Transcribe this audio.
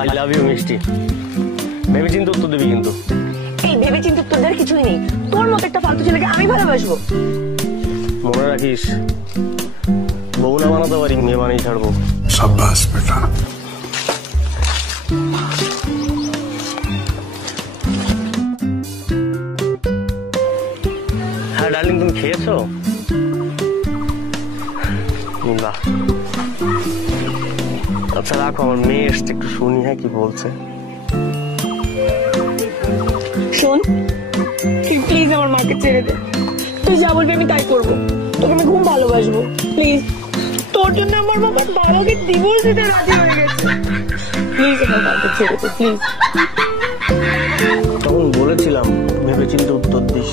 I love you মিষ্টি। ভেবে চিন্তে উত্তর দিবি কিন্তু। এই ভেবে চিন্তে উত্তর দেওয়ার কিছুই নেই। তোর মতো একটা ফালতু ছেলেকে আমি ভালোবাসবো। মনে রাখিস, বউ না বানাতে পারি, মেয়ে বানিয়ে ছাড়বো। শাবাশ বেটা। হ্যাঁ ডার্লিং, তুমি খেয়েছো? বাহ, আচ্ছা রাখো, আমার মেয়ে এসছে, একটু শুনি হ্যাঁ কি বলছে। শোন, তুই প্লিজ আমার মাকে ছেড়ে দে। তুই যা বলবি আমি তাই করবো। তোকে আমি খুব ভালোবাসবো, প্লিজ। তোর জন্য আমার বাবার বাবাকে ডিভোর্স দিতে রাজি হয়ে গেছে। প্লিজ আমার মাকে ছেড়ে দে, প্লিজ। তখন বলেছিলাম ভেবে চিন্তে উত্তর দিস।